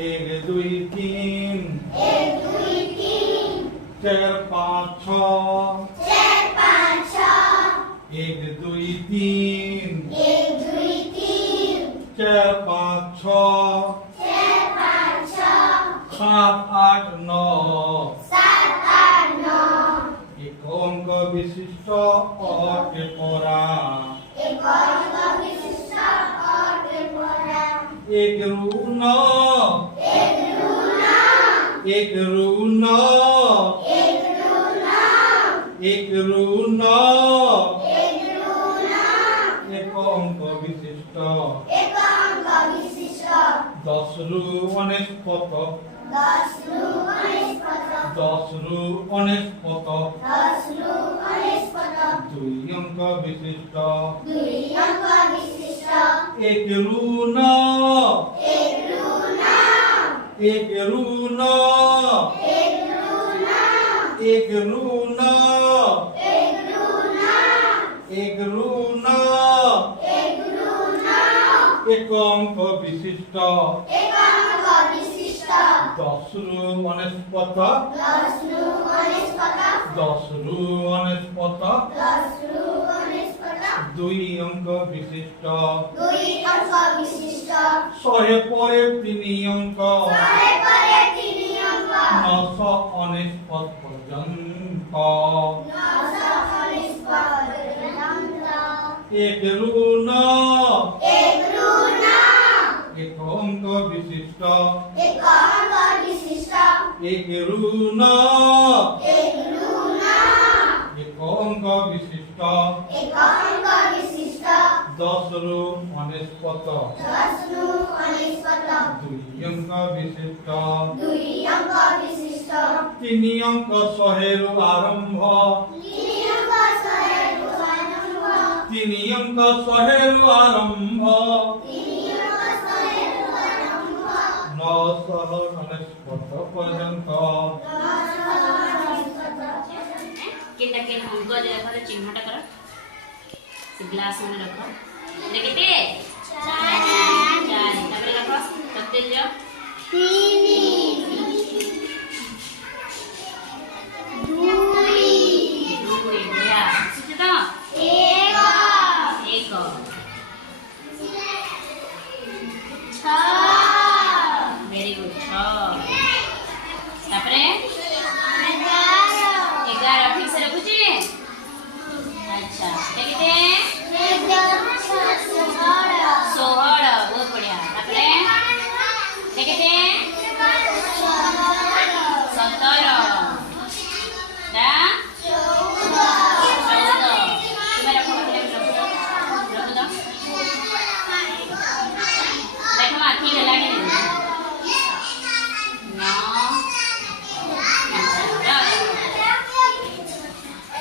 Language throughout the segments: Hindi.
एक दुई तीन 4 5 6 एक दुई तीन 4 5 6 7 8 9 एक अंक विशिष्ट अटे परा एक ऋण एक ऋण एक ऋण एक अंक विशिष्ट 10 रु 19 पत 10 रु 19 पत 2 अंक विशिष्ट एक ऋण एक ऋण एक ऋण एक ऋण एक अंक विशिष्ट 10 रु 19 पत 10 रु 19 पत 2 अंक विशिष्ट 100 परे 3 अंक 919 पद पर्यंत एक ऋण एक अंक विशिष्ट एक ऋण एक अंक विशिष्ट 10 रु 19 पत 2 अंक विशिष्ट 3 अंक 100 रु आरंभ 3 अंक 100 रु आरंभ 919 पद पर्यंत केनटा केन अंक जे देखा चिन्हटा कर से ग्लास में रखो देखते 4 तापर रखो कते जो 3 2 बढ़िया सुचे तो 1 6 वेरी गुड 6 तापर 11 ठीक से रखुची अच्छा देखते 16 बहुत बढ़िया तापर देखते 17 ना 14 तुम्हें रखो रखो दो देखो मां ठीक है लगे 9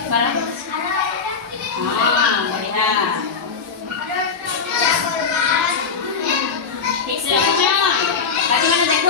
12 हाँ बढ़िया ठीक से रखो बाकी मैंने देखो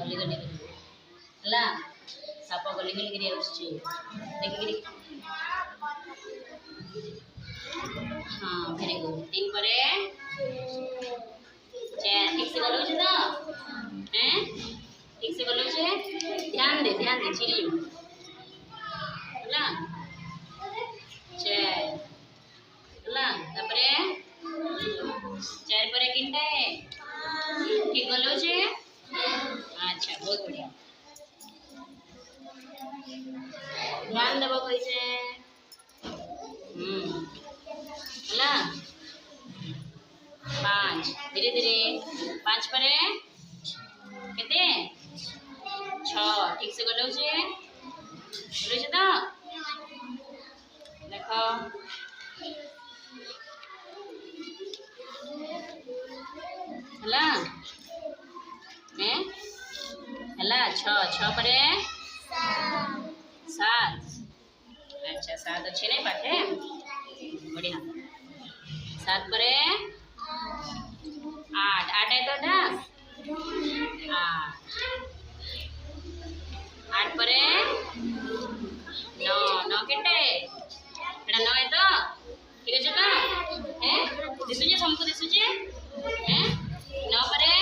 गली गली हला साप गली गली गिरी आउछि देखि हाँ वेरी गुड 3 परे 4 ठीक से बोलो तो हैं ठीक से बोलो ध्यान दे चिरी हला 4 हला तापरे 4 परे किनटा है ठीक बोलो अच्छा बहुत बढ़िया ध्यान देव कैसे हला 5 धीरे धीरे 5 परे केते 6 ठीक से बोलो तो देखो हला हला 6 परे 7 अच्छा 7 अच्छे नहीं पाठे बढ़िया 7 परे 8 है तो ना 8 परे 9 केटे एटा 9 है तो ठीक है ना हैं दिसुजे हमको दिसुजे हैं 9 परे